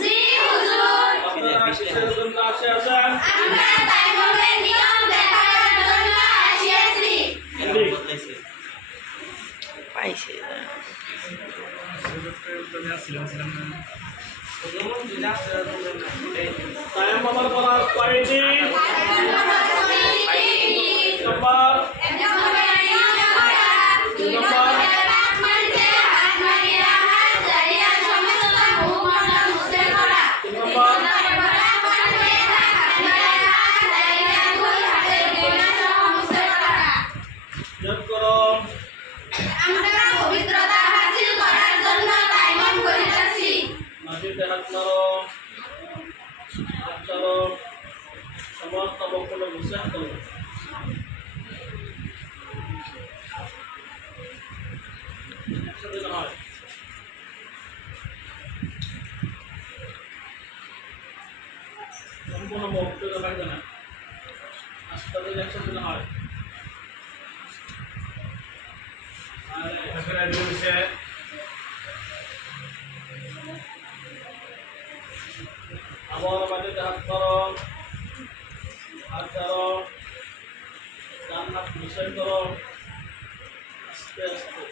জি হুজুর। আপনারা কিসের জন্য আসিয়াছেন? আমরা তাইমুমের নিয়ম দেখার জন্য আসিয়াছি। পাইছে তায়াম্মুমের পড়ার কয়টি নম্বর? যোগ করো। আমরা পবিত্রতা হাসিল করার জন্য তাইমুম করিতেছি। মাটিতে হাত মারো, হাত চালো, সমস্ত বক্ষগুলো মুছে ফেলো। একসাথে না হয়। সম্পূর্ণ বক্ষটা লাগবে না, আস্তে আস্তে একসাথে না হয়। আবার মাটিতে হাত করো, হাত চালো, ডান হাত মিশাই করো, আস্তে আস্তে।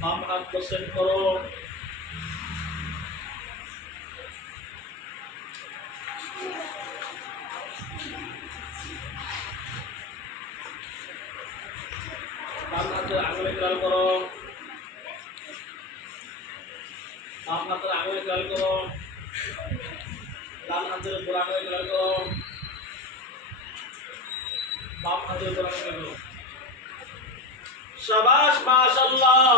বাম হাত মিশাই করো, ডান হাতের আঙুলে খেয়াল করো, বাম হাতের আঙুলে খেয়াল করো, ডান হাতের উপর আঙুলে খেয়াল করো, বাম হাতের উপর আঙুলে খেয়াল করো। শাবাশ মাশাআল্লাহ।